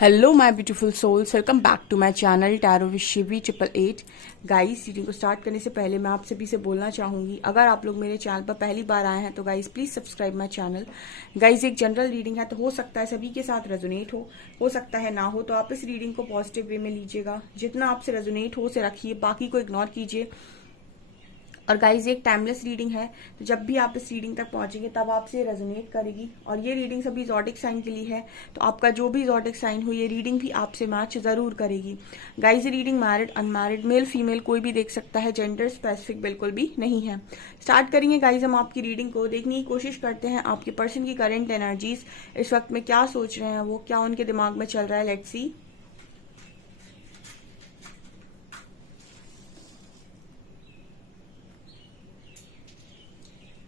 Hello my beautiful souls, welcome back to my channel tarot with Shivi 888। Guys, reading को start करने से पहले मैं आप सभी से बोलना चाहूंगी, अगर आप लोग मेरे चैनल पर पहली बार आए हैं तो guys please subscribe my channel. Guys, एक जनरल रीडिंग है तो हो सकता है सभी के साथ रेजोनेट हो सकता है ना हो, तो आप इस रीडिंग को पॉजिटिव वे में लीजिएगा। जितना आपसे रेजोनेट हो उसे रखिए, बाकी को इग्नोर कीजिए। और गाइज, एक टाइमलेस रीडिंग है, तो जब भी आप इस रीडिंग तक पहुंचेंगे तब आपसे रेजोनेट करेगी। और ये रीडिंग सभी ज़ोडिक साइन के लिए है, तो आपका जो भी ज़ोडिक साइन हो ये रीडिंग भी आपसे मैच जरूर करेगी। गाइज, ये reading married unmarried male female कोई भी देख सकता है, जेंडर स्पेसिफिक बिल्कुल भी नहीं है। स्टार्ट करेंगे गाइज हम आपकी रीडिंग को। देखने की कोशिश करते हैं आपके पर्सन की करेंट एनर्जीज इस वक्त में क्या सोच रहे हैं, वो क्या उनके दिमाग में चल रहा है। Let's see.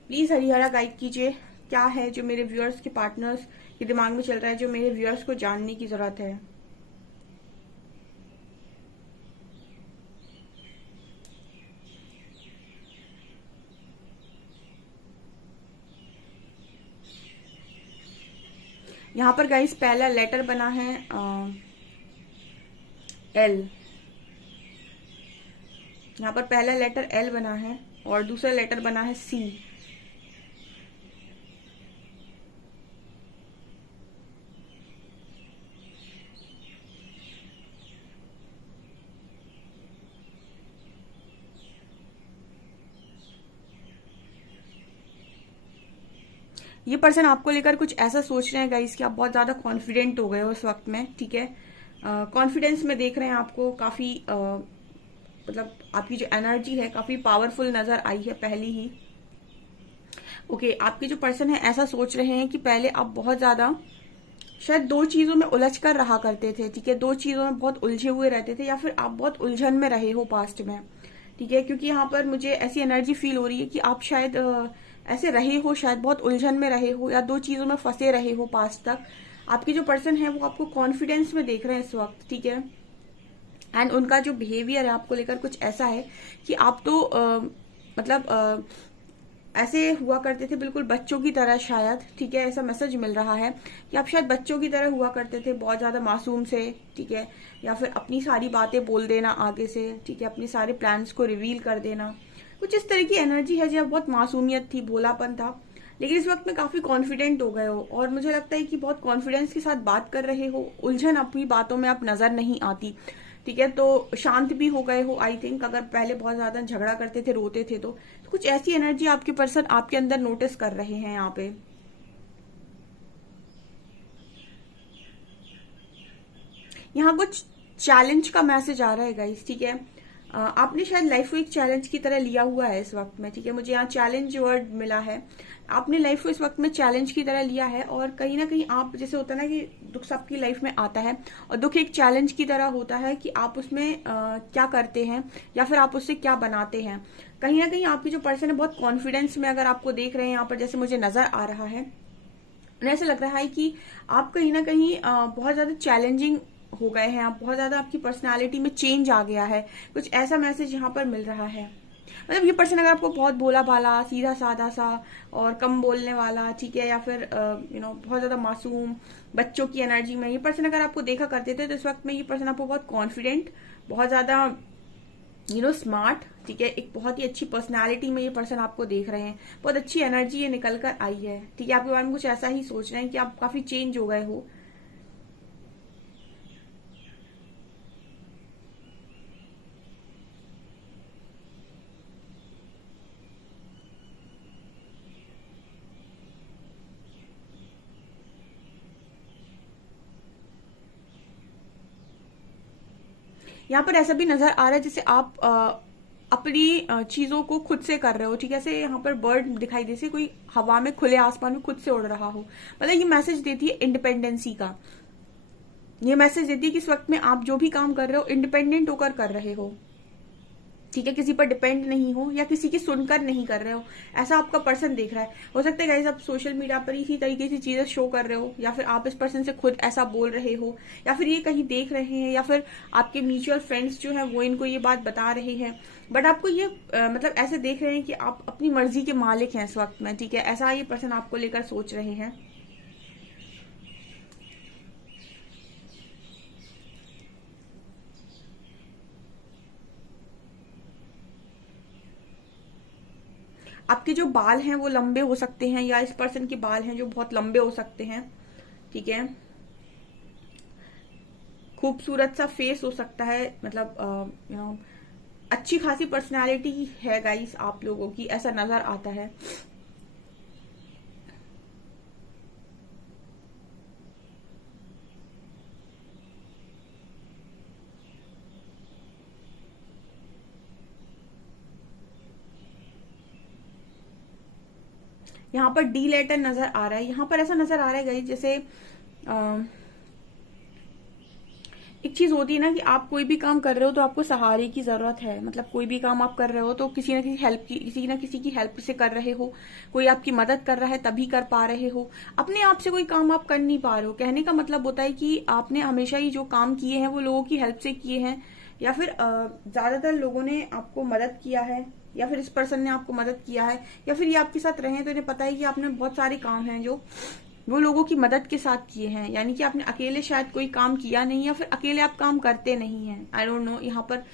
Please Harihara guide कीजिए, क्या है जो मेरे व्यूअर्स के पार्टनर्स के दिमाग में चल रहा है, जो मेरे व्यूअर्स को जानने की जरूरत है। यहाँ पर गाइस पहला लेटर बना है एल। यहाँ पर पहला लेटर एल बना है और दूसरा लेटर बना है सी। ये पर्सन आपको लेकर कुछ ऐसा सोच रहे हैं गाइस कि आप बहुत ज्यादा कॉन्फिडेंट हो गए हो इस वक्त में, ठीक है। कॉन्फिडेंस में देख रहे हैं आपको, काफी मतलब आपकी जो एनर्जी है काफी पावरफुल नजर आई है पहली ही। ओके, आपके जो पर्सन है ऐसा सोच रहे हैं कि पहले आप बहुत ज्यादा शायद दो चीजों में उलझ कर रहा करते थे, ठीक है। दो चीजों में बहुत उलझे हुए रहते थे, या फिर आप बहुत उलझन में रहे हो पास्ट में, ठीक है। क्योंकि यहाँ पर मुझे ऐसी एनर्जी फील हो रही है कि आप शायद ऐसे रहे हो, शायद बहुत उलझन में रहे हो या दो चीजों में फंसे रहे हो पास्ट तक। आपके जो पर्सन है वो आपको कॉन्फिडेंस में देख रहे हैं इस वक्त, ठीक है। एंड उनका जो बिहेवियर है आपको लेकर कुछ ऐसा है कि आप तो मतलब ऐसे हुआ करते थे बिल्कुल बच्चों की तरह शायद, ठीक है। ऐसा मैसेज मिल रहा है कि आप शायद बच्चों की तरह हुआ करते थे, बहुत ज्यादा मासूम से, ठीक है। या फिर अपनी सारी बातें बोल देना आगे से, ठीक है, अपने सारे प्लान्स को रिवील कर देना। कुछ इस तरह की एनर्जी है जब बहुत मासूमियत थी, भोलापन था। लेकिन इस वक्त में काफी कॉन्फिडेंट हो गए हो और मुझे लगता है कि बहुत कॉन्फिडेंस के साथ बात कर रहे हो। उलझन अपनी बातों में अब नजर नहीं आती, ठीक है। तो शांत भी हो गए हो आई थिंक। अगर पहले बहुत ज्यादा झगड़ा करते थे, रोते थे, तो कुछ ऐसी एनर्जी आपके पर्सन आपके अंदर नोटिस कर रहे हैं यहाँ पे। यहाँ कुछ चैलेंज का मैसेज आ रहा है गाइस, ठीक है। आपने शायद लाइफ को एक चैलेंज की तरह लिया हुआ है इस वक्त में, ठीक है। मुझे यहाँ चैलेंज वर्ड मिला है। आपने लाइफ को इस वक्त में चैलेंज की तरह लिया है और कहीं ना कहीं आप, जैसे होता है ना कि दुख सबकी लाइफ में आता है और दुख एक चैलेंज की तरह होता है कि आप उसमें क्या करते हैं या फिर आप उससे क्या बनाते हैं। कहीं ना कहीं आपकी जो पर्सन है बहुत कॉन्फिडेंस में अगर आपको देख रहे हैं यहाँ पर, जैसे मुझे नजर आ रहा है, ऐसा लग रहा है कि आप कहीं ना कहीं बहुत ज्यादा चैलेंजिंग हो गए हैं। आप बहुत ज्यादा, आपकी पर्सनालिटी में चेंज आ गया है, कुछ ऐसा मैसेज यहाँ पर मिल रहा है। मतलब ये पर्सन अगर आपको बहुत भोला भाला, सीधा साधा सा और कम बोलने वाला, ठीक है, या फिर बहुत ज्यादा मासूम बच्चों की एनर्जी में ये पर्सन अगर आपको देखा करते थे, तो इस वक्त में ये पर्सन आपको बहुत कॉन्फिडेंट, बहुत ज्यादा स्मार्ट, ठीक है, एक बहुत ही अच्छी पर्सनालिटी में ये पर्सन आपको देख रहे हैं। बहुत अच्छी एनर्जी ये निकल कर आई है, ठीक है। आपके बारे में कुछ ऐसा ही सोच रहे हैं कि आप काफी चेंज हो गए हो। यहाँ पर ऐसा भी नजर आ रहा है जैसे आप अपनी चीजों को खुद से कर रहे हो, ठीक है। ऐसे यहाँ पर बर्ड दिखाई दे, से कोई हवा में खुले आसमान में खुद से उड़ रहा हो। मतलब ये मैसेज देती है इंडिपेंडेंसी का। ये मैसेज देती है कि इस वक्त में आप जो भी काम कर रहे हो इंडिपेंडेंट होकर कर रहे हो, ठीक है। किसी पर डिपेंड नहीं हो या किसी की सुनकर नहीं कर रहे हो, ऐसा आपका पर्सन देख रहा है। हो सकता है गाइस आप सोशल मीडिया पर इसी तरीके की चीजें शो कर रहे हो, या फिर आप इस पर्सन से खुद ऐसा बोल रहे हो, या फिर ये कहीं देख रहे हैं, या फिर आपके म्यूचुअल फ्रेंड्स जो है वो इनको ये बात बता रहे हैं। बट आपको ये मतलब ऐसे देख रहे हैं कि आप अपनी मर्जी के मालिक हैं इस वक्त में, ठीक है। ऐसा ये पर्सन आपको लेकर सोच रहे हैं। आपके जो बाल हैं वो लंबे हो सकते हैं, या इस पर्सन के बाल हैं जो बहुत लंबे हो सकते हैं, ठीक है। खूबसूरत सा फेस हो सकता है, मतलब अच्छी खासी पर्सनालिटी है गाइस आप लोगों की, ऐसा नजर आता है। यहाँ पर डी लेटर नजर आ रहा है, यहाँ पर ऐसा नजर आ रहा है गाइस जैसे एक चीज होती है ना कि आप कोई भी काम कर रहे हो तो आपको सहारे की जरूरत है, मतलब कोई भी काम आप कर रहे हो तो किसी न किसी की हेल्प से कर रहे हो, कोई आपकी मदद कर रहा है तभी कर पा रहे हो। अपने आप से कोई काम आप कर नहीं पा रहे हो, कहने का मतलब होता है कि आपने हमेशा ही जो काम किए हैं वो लोगों की हेल्प से किए हैं, या फिर ज्यादातर लोगों ने आपको मदद किया है, या फिर इस पर्सन ने आपको मदद किया है, या फिर ये आपके साथ रहे तो इन्हें पता है कि आपने बहुत सारे काम हैं जो वो लोगों की मदद के साथ किए हैं, यानी कि आपने अकेले शायद कोई काम किया नहीं, या फिर अकेले आप काम करते नहीं हैं। आई डोंट नो, यहाँ पर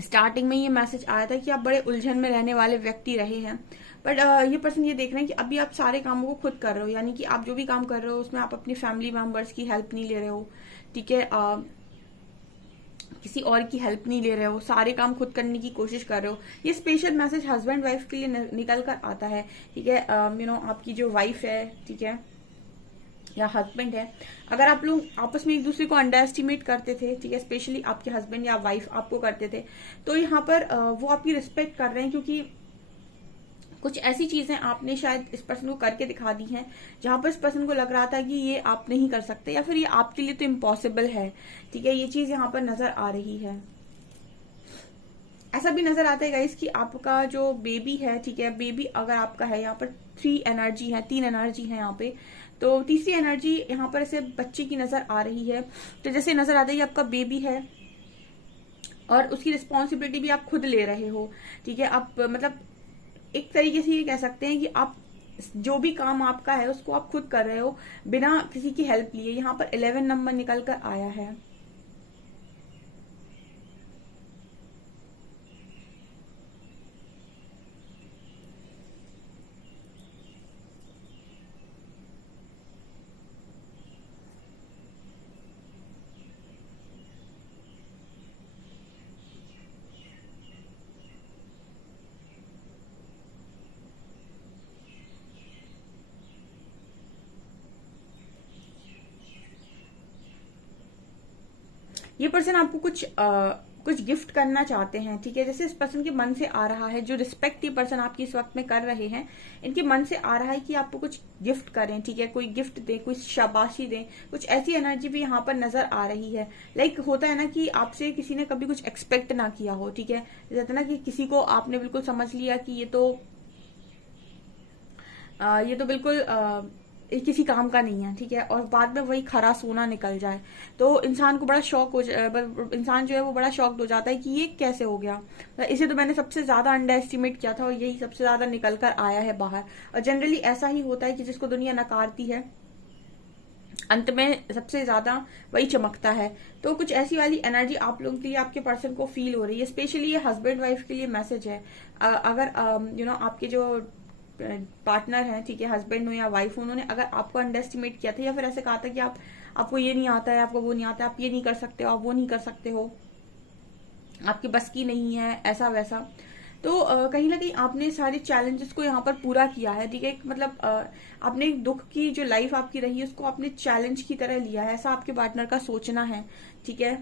स्टार्टिंग में ये मैसेज आया था कि आप बड़े उलझन में रहने वाले व्यक्ति रहे हैं, बट ये पर्सन ये देख रहे हैं कि अभी आप सारे कामों को खुद कर रहे हो, यानी कि आप जो भी काम कर रहे हो उसमें आप अपनी फैमिली मेंबर्स की हेल्प नहीं ले रहे हो, ठीक है। किसी और की हेल्प नहीं ले रहे हो, सारे काम खुद करने की कोशिश कर रहे हो। ये स्पेशल मैसेज हस्बैंड वाइफ के लिए निकल कर आता है, ठीक है। आपकी जो वाइफ है, ठीक है, या हस्बैंड है, अगर आप लोग आपस में एक दूसरे को अंडर एस्टिमेट करते थे, ठीक है, स्पेशली आपके हस्बैंड या वाइफ आपको करते थे, तो यहाँ पर वो आपकी रिस्पेक्ट कर रहे हैं, क्योंकि कुछ ऐसी चीजें आपने शायद इस पर्सन को करके दिखा दी हैं जहां पर इस पर्सन को लग रहा था कि ये आप नहीं कर सकते, या फिर ये आपके लिए तो इम्पॉसिबल है, ठीक है। ये चीज यहाँ पर नजर आ रही है। ऐसा भी नजर आता है गाइस कि आपका जो बेबी है, ठीक है, बेबी अगर आपका है, यहाँ पर 3 एनर्जी है, 3 एनर्जी है यहाँ पे, तो तीसरी एनर्जी यहाँ पर ऐसे बच्चे की नजर आ रही है। तो जैसे नजर आता है कि आपका बेबी है और उसकी रिस्पॉन्सिबिलिटी भी आप खुद ले रहे हो, ठीक है। आप मतलब एक तरीके से ये कह सकते हैं कि आप जो भी काम आपका है उसको आप खुद कर रहे हो बिना किसी की हेल्प लिए। यहाँ पर 11 नंबर निकल कर आया है। ये पर्सन आपको कुछ गिफ्ट करना चाहते हैं, ठीक है। जैसे इस पर्सन के मन से आ रहा है, जो रिस्पेक्ट ये पर्सन आपकी इस वक्त में कर रहे हैं, इनके मन से आ रहा है कि आपको कुछ गिफ्ट करें, ठीक है, कोई गिफ्ट दें, कोई शाबाशी दें, कुछ ऐसी एनर्जी भी यहाँ पर नजर आ रही है। लाइक होता है ना कि आपसे किसी ने कभी कुछ एक्सपेक्ट ना किया हो, ठीक है, जैसे ना कि किसी को आपने बिल्कुल समझ लिया कि ये तो बिल्कुल किसी काम का नहीं है, ठीक है, और बाद में वही खरा सोना निकल जाए, तो इंसान को बड़ा शौक हो जाए, इंसान जो है वो बड़ा शॉक्ड हो जाता है कि ये कैसे हो गया। इसे तो मैंने सबसे ज्यादा अंडर एस्टिमेट किया था और यही सबसे ज्यादा निकल कर आया है बाहर। और जनरली ऐसा ही होता है कि जिसको दुनिया नकारती है अंत में सबसे ज्यादा वही चमकता है। तो कुछ ऐसी वाली एनर्जी आप लोगों के लिए आपके पर्सन को फील हो रही है। स्पेशली ये हस्बैंड वाइफ के लिए मैसेज है। अगर आपके जो पार्टनर हैं, ठीक है, हस्बैंड हो या वाइफ हो, उन्होंने अगर आपको अंडर एस्टिमेट किया था या फिर ऐसे कहा था कि आपको ये नहीं आता है, आपको वो नहीं आता है, आप ये नहीं कर सकते हो, आप वो नहीं कर सकते हो, आपकी बस की नहीं है, ऐसा वैसा, तो कहीं ना कहीं आपने सारे चैलेंजेस को यहाँ पर पूरा किया है, ठीक है। मतलब आपने एक दुख की जो लाइफ आपकी रही है उसको आपने चैलेंज की तरह लिया है, ऐसा आपके पार्टनर का सोचना है, ठीक है।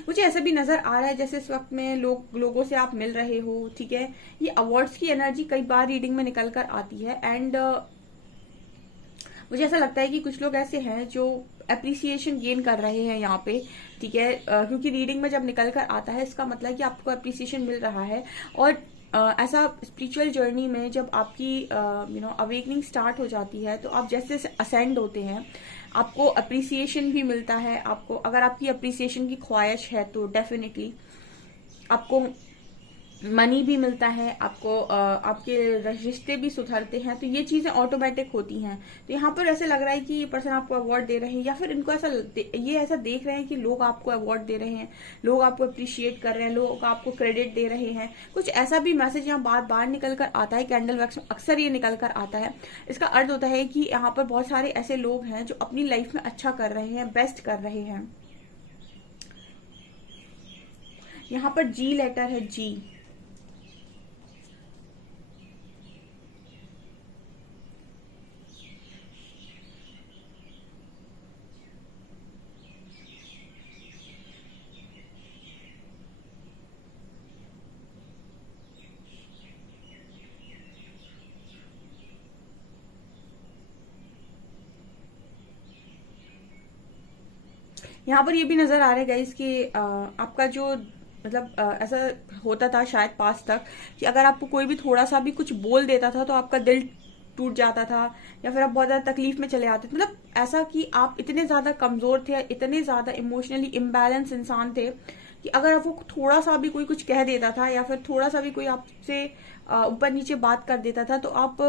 मुझे ऐसा भी नजर आ रहा है जैसे इस वक्त में लोगों से आप मिल रहे हो, ठीक है। ये अवार्ड्स की एनर्जी कई बार रीडिंग में निकल कर आती है, एंड मुझे ऐसा लगता है कि कुछ लोग ऐसे हैं जो अप्रिसिएशन गेन कर रहे हैं यहाँ पे, ठीक है, क्योंकि रीडिंग में जब निकल कर आता है इसका मतलब कि आपको अप्रिसिएशन मिल रहा है। और ऐसा स्पिरिचुअल जर्नी में जब आपकी अवेकनिंग स्टार्ट हो जाती है तो आप जैसे जैसे असेंड होते हैं आपको अप्रिसिएशन भी मिलता है। आपको अगर आपकी अप्रिसिएशन की ख्वाहिश है तो डेफिनेटली आपको मनी भी मिलता है आपको, आपके रिश्ते भी सुधरते हैं, तो ये चीजें ऑटोमेटिक होती हैं। तो यहाँ पर ऐसे लग रहा है कि ये पर्सन आपको अवार्ड दे रहे हैं, या फिर इनको ये ऐसा देख रहे हैं कि लोग आपको अवार्ड दे रहे हैं, लोग आपको अप्रिशिएट कर रहे हैं, लोग आपको क्रेडिट दे रहे हैं। कुछ ऐसा भी मैसेज यहाँ बार बार निकल कर आता है, कैंडल वैक्स में अक्सर ये निकल कर आता है। इसका अर्थ होता है कि यहाँ पर बहुत सारे ऐसे लोग हैं जो अपनी लाइफ में अच्छा कर रहे हैं, बेस्ट कर रहे हैं। यहाँ पर जी लेटर है, जी। यहाँ पर ये भी नजर आ रहा है गाइस कि आपका जो मतलब ऐसा होता था शायद पास तक कि अगर आपको कोई भी थोड़ा सा भी कुछ बोल देता था तो आपका दिल टूट जाता था, या फिर आप बहुत ज्यादा तकलीफ में चले आते थे। मतलब ऐसा कि आप इतने ज्यादा कमजोर थे, इतने ज्यादा इमोशनली इम्बैलेंस इंसान थे कि अगर आपको थोड़ा सा भी कोई कुछ कह देता था, या फिर थोड़ा सा भी कोई आपसे ऊपर नीचे बात कर देता था, तो आप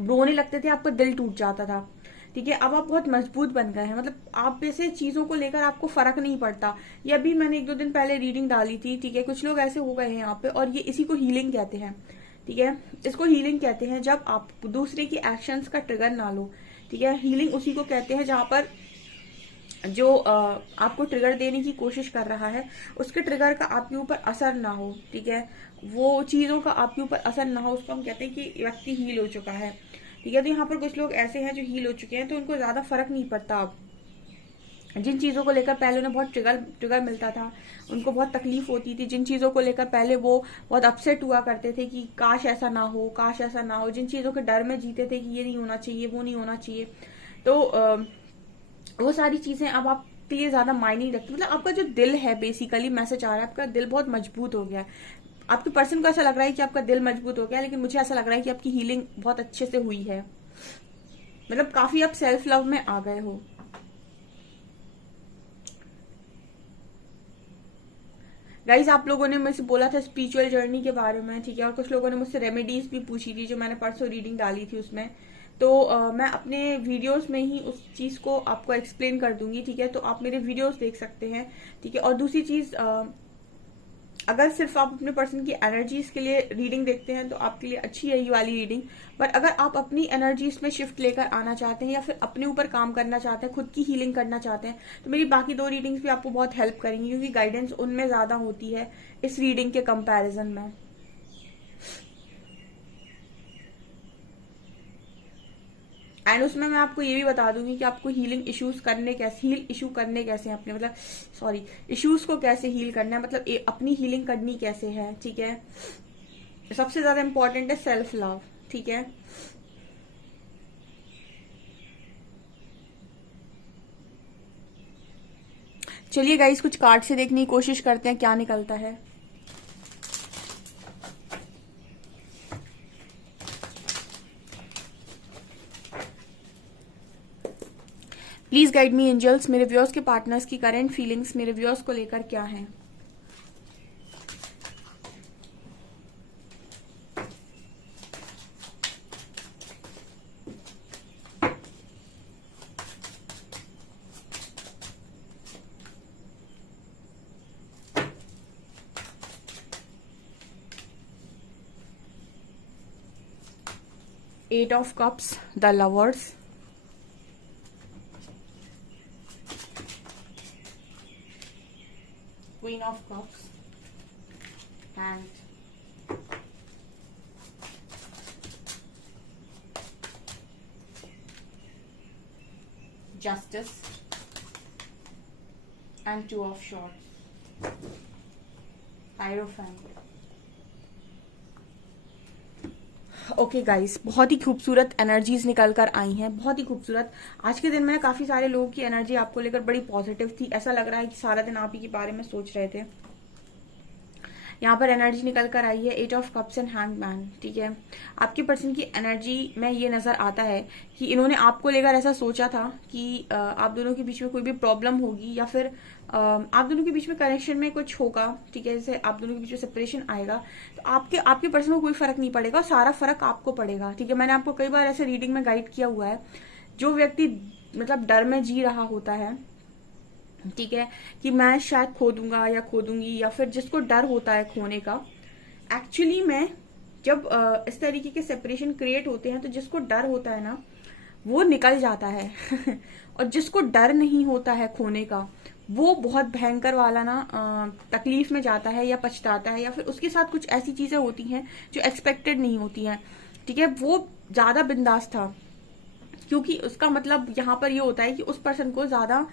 रोने लगते थे, आपका दिल टूट जाता था। ठीक है, अब आप बहुत मजबूत बन गए हैं, मतलब आप जैसे चीजों को लेकर आपको फर्क नहीं पड़ता। ये अभी मैंने 1-2 दिन पहले रीडिंग डाली थी, ठीक है। कुछ लोग ऐसे हो गए हैं यहाँ पे, और ये इसी को हीलिंग कहते हैं, ठीक है। इसको हीलिंग कहते हैं जब आप दूसरे की एक्शंस का ट्रिगर ना लो, ठीक है। हीलिंग उसी को कहते हैं जहां पर जो आपको ट्रिगर देने की कोशिश कर रहा है उसके ट्रिगर का आपके ऊपर असर ना हो, ठीक है। वो चीजों का आपके ऊपर असर ना हो, उसको हम कहते हैं कि व्यक्ति हील हो चुका है, ठीक है। तो यहाँ पर कुछ लोग ऐसे हैं जो हील हो चुके हैं, तो उनको ज्यादा फर्क नहीं पड़ता अब। जिन चीजों को लेकर पहले उन्हें बहुत ट्रिगर मिलता था, उनको बहुत तकलीफ होती थी, जिन चीजों को लेकर पहले वो बहुत अपसेट हुआ करते थे कि काश ऐसा ना हो, काश ऐसा ना हो, जिन चीजों के डर में जीते थे कि ये नहीं होना चाहिए, वो नहीं होना चाहिए, तो वो सारी चीजें अब आपके लिए ज्यादा मायने नहीं रखती। मतलब आपका जो दिल है, बेसिकली मैसेज आ रहा है, आपका दिल बहुत मजबूत हो गया है। आपके पर्सन को ऐसा लग रहा है कि आपका दिल मजबूत हो गया है, लेकिन मुझे ऐसा लग रहा है कि आपकी हीलिंग बहुत अच्छे से हुई है। मतलब काफी आप सेल्फ लव में आ गए हो। गाइज, आप लोगों ने मुझसे बोला था स्पिरिचुअल जर्नी के बारे में, ठीक है। और कुछ लोगों ने मुझसे रेमेडीज भी पूछी थी, जो मैंने परसों रीडिंग डाली थी उसमें। तो मैं अपने वीडियोस में ही उस चीज को आपको एक्सप्लेन कर दूंगी, ठीक है। तो आप मेरे वीडियोस देख सकते हैं, ठीक है। और दूसरी चीज, अगर सिर्फ आप अपने पर्सन की एनर्जीज के लिए रीडिंग देखते हैं तो आपके लिए अच्छी है ये वाली रीडिंग। पर अगर आप अपनी एनर्जीज में शिफ्ट लेकर आना चाहते हैं, या फिर अपने ऊपर काम करना चाहते हैं, खुद की हीलिंग करना चाहते हैं, तो मेरी बाकी 2 रीडिंग्स भी आपको बहुत हेल्प करेंगी, क्योंकि गाइडेंस उनमें ज्यादा होती है इस रीडिंग के कंपैरिजन में। एंड उसमें मैं आपको ये भी बता दूंगी कि आपको हीलिंग इश्यूज करने कैसे, हील इशू करने कैसे हैं अपने, मतलब सॉरी, इश्यूज को कैसे हील करना है, मतलब अपनी हीलिंग करनी कैसे है, ठीक है। सबसे ज्यादा इंपॉर्टेंट है सेल्फ लव, ठीक है। चलिए गाइस, कुछ कार्ड से देखने की कोशिश करते हैं क्या निकलता है। प्लीज गाइड मी एंजल्स, मेरे व्यूअर्स के पार्टनर्स की करंट फीलिंग्स मेरे व्यूअर्स को लेकर क्या है। Eight of Cups, the Lovers, Queen of Cups, and Justice, and Two of Swords, Hierophant। Okay guys, बहुत ही खूबसूरत एनर्जीज निकल कर आई हैं, बहुत ही खूबसूरत। आज के दिन में काफी सारे लोगों की एनर्जी आपको लेकर बड़ी पॉजिटिव थी, ऐसा लग रहा है कि सारा दिन आप ही के बारे में सोच रहे थे। यहाँ पर एनर्जी निकल कर आई है 8 ऑफ कप्स एंड हैंगमैन, ठीक है। आपके पर्सन की एनर्जी में ये नजर आता है कि इन्होंने आपको लेकर ऐसा सोचा था कि आप दोनों के बीच में कोई भी प्रॉब्लम होगी या फिर आप दोनों के बीच में कनेक्शन में कुछ होगा, ठीक है, जैसे आप दोनों के बीच में सेपरेशन आएगा तो आपके पर्सन को कोई फर्क नहीं पड़ेगा, सारा फर्क आपको पड़ेगा, ठीक है। मैंने आपको कई बार ऐसे रीडिंग में गाइड किया हुआ है, जो व्यक्ति मतलब डर में जी रहा होता है, ठीक है, कि मैं शायद खो दूंगा या खो दूंगी, या फिर जिसको डर होता है खोने का, एक्चुअली में जब इस तरीके के सेपरेशन क्रिएट होते हैं तो जिसको डर होता है ना वो निकल जाता है और जिसको डर नहीं होता है खोने का वो बहुत भयंकर वाला ना तकलीफ में जाता है या पछताता है, या फिर उसके साथ कुछ ऐसी चीजें होती हैं जो एक्सपेक्टेड नहीं होती हैं, ठीक है। वो ज्यादा बिंदास था क्योंकि उसका मतलब यहाँ पर ये होता है कि उस पर्सन को ज्यादा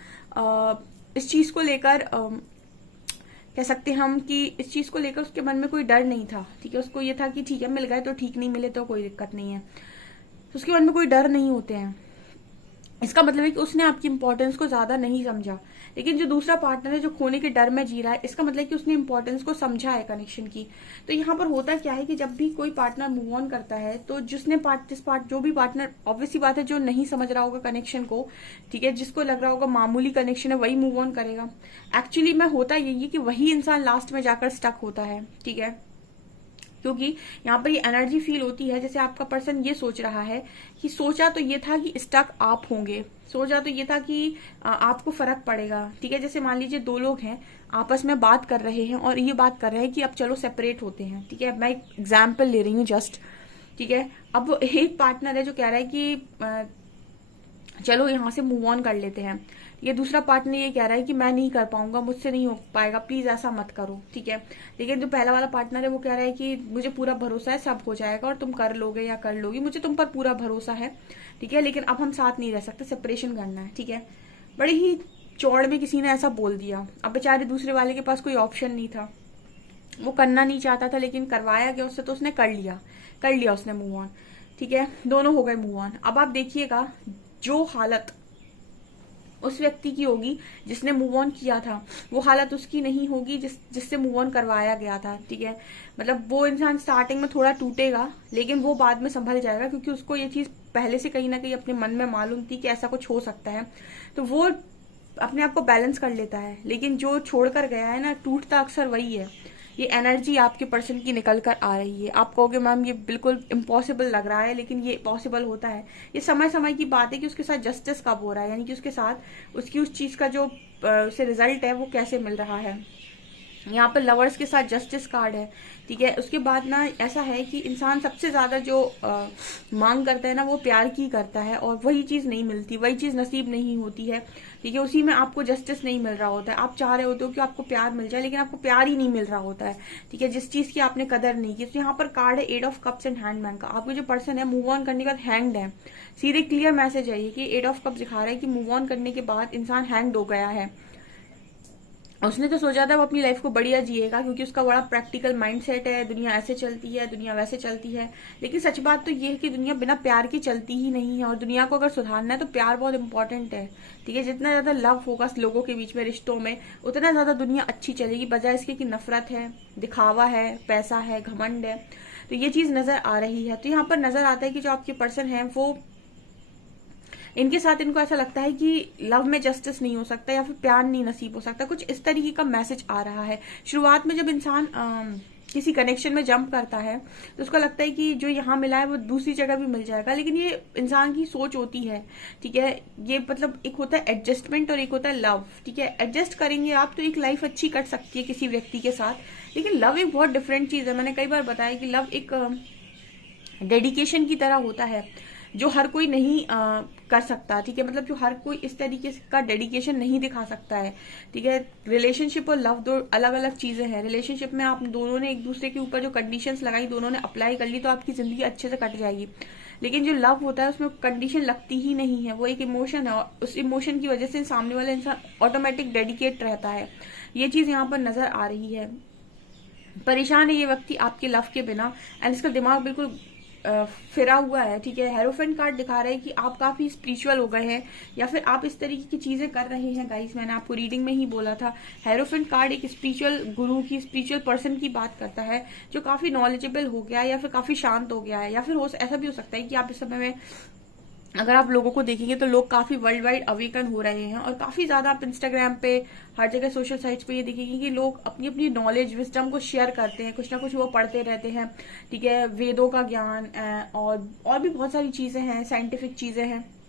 इस चीज को लेकर कह सकते हैं हम कि इस चीज को लेकर उसके मन में कोई डर नहीं था, ठीक है। उसको ये था कि ठीक है मिल गए तो ठीक, नहीं मिले तो कोई दिक्कत नहीं है, तो उसके मन में कोई डर नहीं होते हैं। इसका मतलब है कि उसने आपकी इंपॉर्टेंस को ज्यादा नहीं समझा। लेकिन जो दूसरा पार्टनर है जो खोने के डर में जी रहा है, इसका मतलब है कि उसने इंपॉर्टेंस को समझा है कनेक्शन की। तो यहाँ पर होता क्या है कि जब भी कोई पार्टनर मूव ऑन करता है तो जो भी पार्टनर, ऑब्वियस सी बात है, जो नहीं समझ रहा होगा कनेक्शन को, ठीक है, जिसको लग रहा होगा मामूली कनेक्शन है, वही मूव ऑन करेगा। एक्चुअली में होता यही है कि वही इंसान लास्ट में जाकर स्टक होता है, ठीक है, क्योंकि यहाँ पर ये एनर्जी फील होती है जैसे आपका पर्सन ये सोच रहा है कि सोचा तो ये था कि स्टक आप होंगे, सोचा तो ये था कि आपको फर्क पड़ेगा, ठीक है। जैसे मान लीजिए दो लोग हैं आपस में बात कर रहे हैं और ये बात कर रहे हैं कि अब चलो सेपरेट होते हैं, ठीक है, मैं एक एग्जाम्पल ले रही हूँ जस्ट, ठीक है। अब एक पार्टनर है जो कह रहा है कि चलो यहाँ से मूव ऑन कर लेते हैं, ये दूसरा पार्टनर ये कह रहा है कि मैं नहीं कर पाऊंगा, मुझसे नहीं हो पाएगा, प्लीज ऐसा मत करो, ठीक है। लेकिन जो पहला वाला पार्टनर है वो कह रहा है कि मुझे पूरा भरोसा है, सब हो जाएगा और तुम कर लोगे या कर लोगी, मुझे तुम पर पूरा भरोसा है, ठीक है, लेकिन अब हम साथ नहीं रह सकते, सेपरेशन करना है, ठीक है। बड़े ही चौड़ में किसी ने ऐसा बोल दिया। अब बेचारे दूसरे वाले के पास कोई ऑप्शन नहीं था, वो करना नहीं चाहता था लेकिन करवाया गया उससे, तो उसने कर लिया उसने मूव ऑन, ठीक है, दोनों हो गए मूव ऑन। अब आप देखिएगा जो हालत उस व्यक्ति की होगी जिसने मूव ऑन किया था, वो हालत उसकी नहीं होगी जिससे मूव ऑन करवाया गया था, ठीक है। मतलब वो इंसान स्टार्टिंग में थोड़ा टूटेगा लेकिन वो बाद में संभल जाएगा, क्योंकि उसको ये चीज पहले से कहीं ना कहीं अपने मन में मालूम थी कि ऐसा कुछ हो सकता है, तो वो अपने आप को बैलेंस कर लेता है। लेकिन जो छोड़कर गया है ना, टूटता अक्सर वही है। ये एनर्जी आपके पर्सन की निकल कर आ रही है। आप कहोगे मैम ये बिल्कुल इम्पॉसिबल लग रहा है, लेकिन ये पॉसिबल होता है। ये समय समय की बात है कि उसके साथ जस्टिस कब हो रहा है, यानी कि उसके साथ उसकी उस चीज का जो उसे रिजल्ट है वो कैसे मिल रहा है। यहाँ पर लवर्स के साथ जस्टिस कार्ड है, ठीक है। उसके बाद ना ऐसा है कि इंसान सबसे ज्यादा जो मांग करता है ना वो प्यार की करता है, और वही चीज नहीं मिलती, वही चीज नसीब नहीं होती है, ठीक है। उसी में आपको जस्टिस नहीं मिल रहा होता है। आप चाह रहे होते हो कि आपको प्यार मिल जाए, लेकिन आपको प्यार ही नहीं मिल रहा होता है, ठीक है, जिस चीज की आपने कदर नहीं की। तो यहाँ पर कार्ड है 8 ऑफ कप्स एंड हैंडमैन का। आपको जो पर्सन है मूव ऑन करने के बाद हैंग्ड है, सीधे क्लियर मैसेज है ये कि 8 ऑफ कप्स दिखा रहा है कि मूव ऑन करने के बाद इंसान हैंग्ड हो गया है। उसने तो सोचा था वो अपनी लाइफ को बढ़िया जिएगा, क्योंकि उसका बड़ा प्रैक्टिकल माइंडसेट है, दुनिया ऐसे चलती है, दुनिया वैसे चलती है। लेकिन सच बात तो ये है कि दुनिया बिना प्यार की चलती ही नहीं है, और दुनिया को अगर सुधारना है तो प्यार बहुत इंपॉर्टेंट है, ठीक है। जितना ज्यादा लव होगा लोगों के बीच में, रिश्तों में, उतना ज्यादा दुनिया अच्छी चलेगी, बजाय इसके कि नफरत है, दिखावा है, पैसा है, घमंड है। तो ये चीज नजर आ रही है। तो यहाँ पर नजर आता है कि जो आपके पर्सन है वो, इनके साथ इनको ऐसा लगता है कि लव में जस्टिस नहीं हो सकता या फिर प्यार नहीं नसीब हो सकता, कुछ इस तरीके का मैसेज आ रहा है। शुरुआत में जब इंसान किसी कनेक्शन में जंप करता है तो उसको लगता है कि जो यहाँ मिला है वो दूसरी जगह भी मिल जाएगा, लेकिन ये इंसान की सोच होती है, ठीक है। ये मतलब एक होता है एडजस्टमेंट और एक होता है लव, ठीक है। एडजस्ट करेंगे आप तो एक लाइफ अच्छी कट सकती है किसी व्यक्ति के साथ, लेकिन लव एक बहुत डिफरेंट चीज है। मैंने कई बार बताया कि लव एक डेडिकेशन की तरह होता है जो हर कोई नहीं कर सकता, ठीक है। मतलब जो हर कोई इस तरीके का डेडिकेशन नहीं दिखा सकता है, ठीक है। रिलेशनशिप और लव दो अलग अलग चीजें हैं। रिलेशनशिप में आप दोनों ने एक दूसरे के ऊपर जो कंडीशंस लगाई, दोनों ने अप्लाई कर ली, तो आपकी जिंदगी अच्छे से कट जाएगी। लेकिन जो लव होता है उसमें कंडीशन लगती ही नहीं है, वो एक इमोशन है, और उस इमोशन की वजह से सामने वाला इंसान ऑटोमेटिक डेडिकेट रहता है। ये चीज यहाँ पर नजर आ रही है। परेशान है ये व्यक्ति आपके लव के बिना, एंड इसका दिमाग बिल्कुल फिरा हुआ है, ठीक है। हेरोफेंट कार्ड दिखा रहा है कि आप काफी स्पिरिचुअल हो गए हैं या फिर आप इस तरीके की चीजें कर रहे हैं गाइस। मैंने आपको रीडिंग में ही बोला था, हेरोफेंट कार्ड एक स्पिरिचुअल गुरु की, स्पिरिचुअल पर्सन की बात करता है जो काफी नॉलेजेबल हो गया है या फिर काफी शांत हो गया है, या फिर ऐसा भी हो सकता है कि आप इस समय में अगर आप लोगों को देखेंगे तो लोग काफी वर्ल्ड वाइड अवेकन हो रहे हैं, और काफी ज्यादा आप इंस्टाग्राम पे, हर जगह सोशल साइट्स पे ये देखेंगे कि लोग अपनी अपनी नॉलेज, विजडम को शेयर करते हैं, कुछ ना कुछ वो पढ़ते रहते हैं, ठीक है। वेदों का ज्ञान और भी बहुत सारी चीजें हैं, साइंटिफिक चीजें हैं,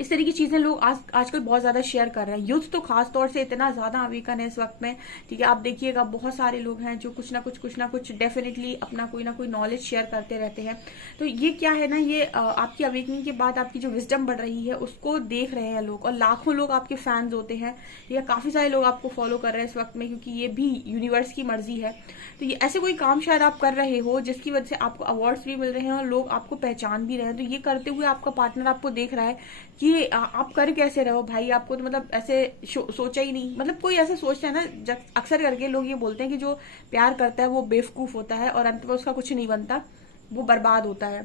इस तरह की चीजें लोग आजकल बहुत ज्यादा शेयर कर रहे हैं। यूथ तो खास तौर से इतना ज्यादा अवेकन है इस वक्त में, ठीक है। आप देखिएगा बहुत सारे लोग हैं जो कुछ ना कुछ डेफिनेटली अपना कोई ना कोई नॉलेज शेयर करते रहते हैं। तो ये क्या है ना, ये आपकी अवेकनिंग के बाद आपकी जो विजडम बढ़ रही है उसको देख रहे हैं लोग, और लाखों लोग आपके फैंस होते हैं, ठीक है। काफी सारे लोग आपको फॉलो कर रहे हैं इस वक्त में, क्योंकि ये भी यूनिवर्स की मर्जी है। तो ये ऐसे कोई काम शायद आप कर रहे हो जिसकी वजह से आपको अवार्ड्स भी मिल रहे हैं और लोग आपको पहचान भी रहे हैं। तो ये करते हुए आपका पार्टनर आपको देख रहा है कि आप कर कैसे रहो भाई, आपको तो मतलब ऐसे सोचा ही नहीं। मतलब कोई ऐसे सोचता है ना, अक्सर करके लोग ये बोलते हैं कि जो प्यार करता है वो बेवकूफ होता है और अंत में उसका कुछ नहीं बनता, वो बर्बाद होता है,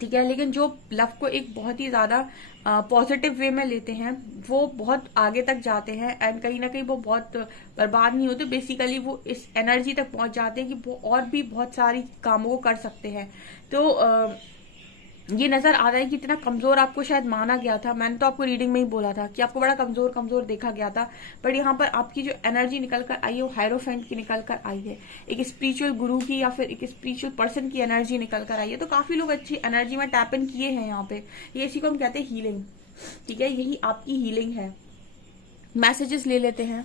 ठीक है। लेकिन जो लव को एक बहुत ही ज्यादा पॉजिटिव वे में लेते हैं वो बहुत आगे तक जाते हैं, एंड कहीं ना कहीं वो बहुत बर्बाद नहीं होते। बेसिकली वो इस एनर्जी तक पहुंच जाते हैं कि वो और भी बहुत सारी कामों को कर सकते हैं। तो ये नजर आ रहा है कि इतना कमजोर आपको शायद माना गया था। मैंने तो आपको रीडिंग में ही बोला था कि आपको बड़ा कमजोर कमजोर देखा गया था, बट यहाँ पर आपकी जो एनर्जी निकल कर आई है वो हायरोफेंट की निकल कर आई है, एक स्पिरिचुअल गुरु की या फिर एक स्पिरिचुअल पर्सन की एनर्जी निकल कर आई है। तो काफी लोग अच्छी एनर्जी में टैप इन किए हैं यहाँ पे। ये इसी को हम कहते हैं हीलिंग, ठीक है। यही आपकी हीलिंग है। मैसेजेस ले लेते हैं।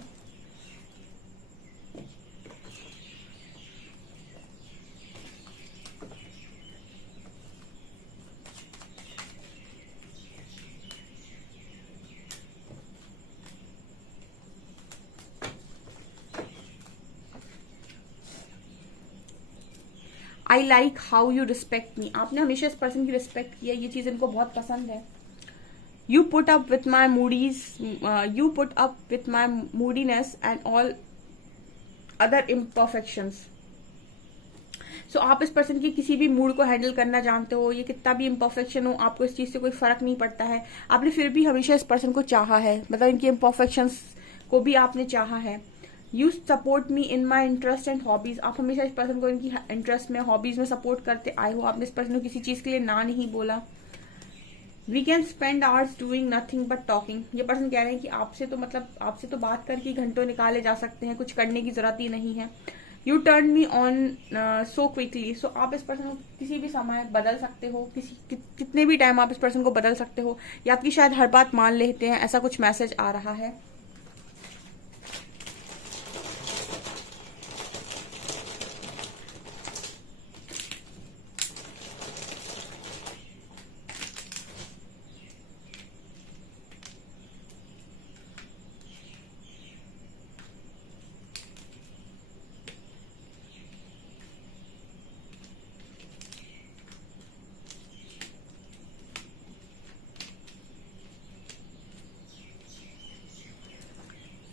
I like how you respect मी। आपने हमेशा इस पर्सन की रिस्पेक्ट किया, ये चीज इनको बहुत पसंद है। You put up with my moodies, you put up with my moodiness and all other imperfections. So आप इस पर्सन की किसी भी मूड को हैंडल करना जानते हो, ये कितना भी इम्परफेक्शन हो आपको इस चीज से कोई फर्क नहीं पड़ता है। आपने फिर भी हमेशा इस पर्सन को चाहा है, मतलब इनकी इम्परफेक्शंस को भी आपने चाहा है। You support me in my interest and hobbies. आप हमेशा इस पर्सन को इनकी इंटरेस्ट में, हॉबीज में सपोर्ट करते आए हो। आपने इस पर्सन को किसी चीज के लिए ना नहीं बोला। We can spend hours doing nothing but talking. ये पर्सन कह रहे हैं कि आपसे तो मतलब आपसे तो बात करके घंटों निकाले जा सकते हैं, कुछ करने की जरूरत ही नहीं है। You turn me on so quickly. So आप इस पर्सन को किसी भी समय बदल सकते हो, कितने भी टाइम आप इस पर्सन को बदल सकते हो, या आपकी शायद हर बात मान लेते हैं, ऐसा कुछ मैसेज आ रहा है।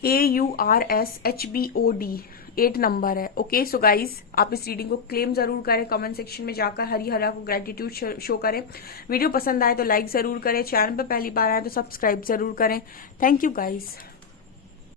AURSHBOD 8 नंबर है। ओके सो गाइज, आप इस रीडिंग को क्लेम जरूर करें, कमेंट सेक्शन में जाकर हरी हरा को ग्रेटिट्यूड शो करें। वीडियो पसंद आए तो लाइक जरूर करें, चैनल पर पहली बार आए तो सब्सक्राइब जरूर करें। Thank you guys.